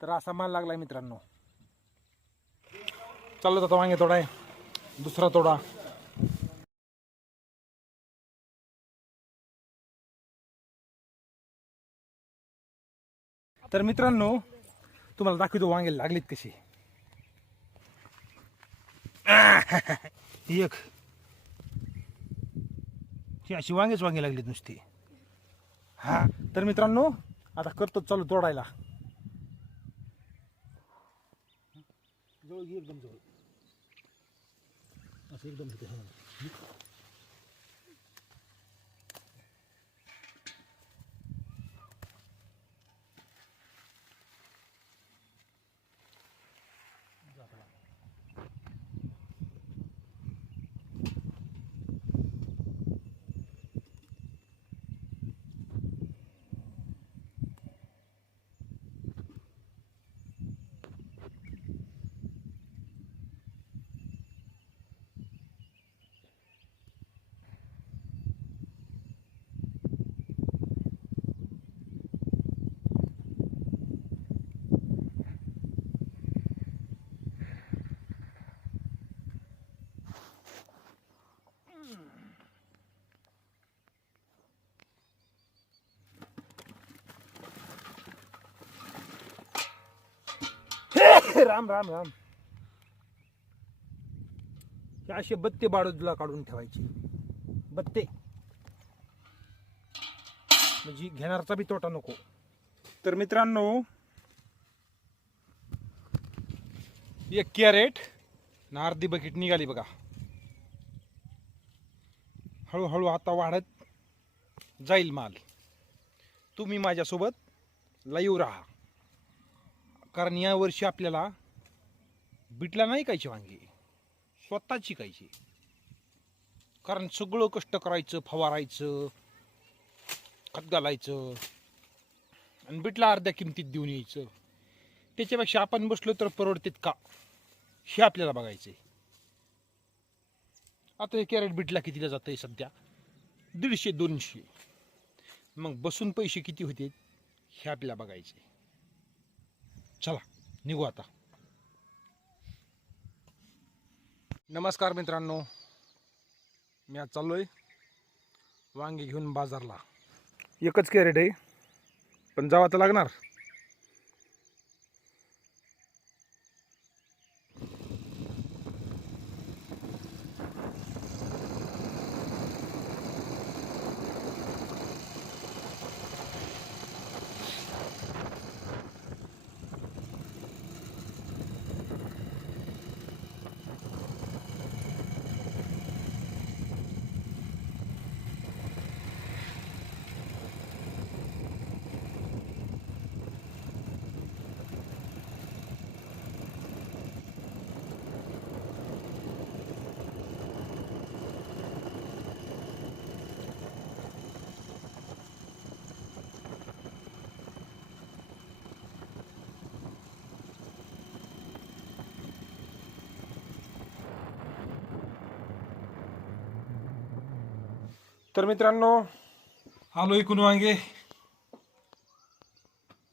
तर असा माल लागलाय मित्रांनो. चाललो जातो वांगे तोडाय. दुसरा तोडा. तर मित्रांनो तुम्हाला दाखवतो वांगे लागलीत कशी एक. ही अशी वांगेच वांगे लागलीत नुसती. हा तर मित्रांनो आता करतो चालू तोडायला. जवळ एकदम जवळ असं एकदम तिथे हा. राम राम राम. हे असे बत्ते बाळूला काढून ठेवायचे. बत्ते. म्हणजे घेणारचा बी तोटा नको. तर मित्रांनो एक कॅरेट ना अर्धी बकेट निघाली बघा. हळूहळू आता वाढत जाईल माल. तुम्ही माझ्यासोबत लाईव्ह राहा. कारण या वर्षी आपल्याला बिटला नाही कायची वांगी. स्वतःची कायची. कारण सगळं कष्ट करायचं फवारायचं खत घालायचं. आणि बिटला अर्ध्या किमतीत देऊन यायचं. त्याच्यापेक्षा आपण बसलो तर परवडतेत का? हे आपल्याला बघायचंय. आता हे कॅरेट बिटला कितीला जातंय सध्या? दीडशे दोनशे. मग बसून पैसे किती होते हे आपल्याला बघायचे चला निघू आता. नमस्कार मित्रांनो. मी आज चाललोय वांगे घेऊन बाजारला. एकच कॅरेट आहे पण जावा तर लागणार. तर मित्रांनो आलो इकून वांगे.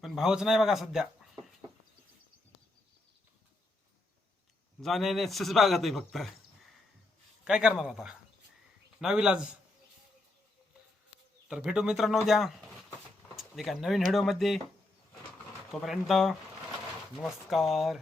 पण भावच नाही बघा सध्या. जाण्यानेच बागत आहे फक्त. काय करणार आता? नाविलाज तर भेटू मित्रांनो द्या एका नवीन व्हिडिओमध्ये. तोपर्यंत नमस्कार.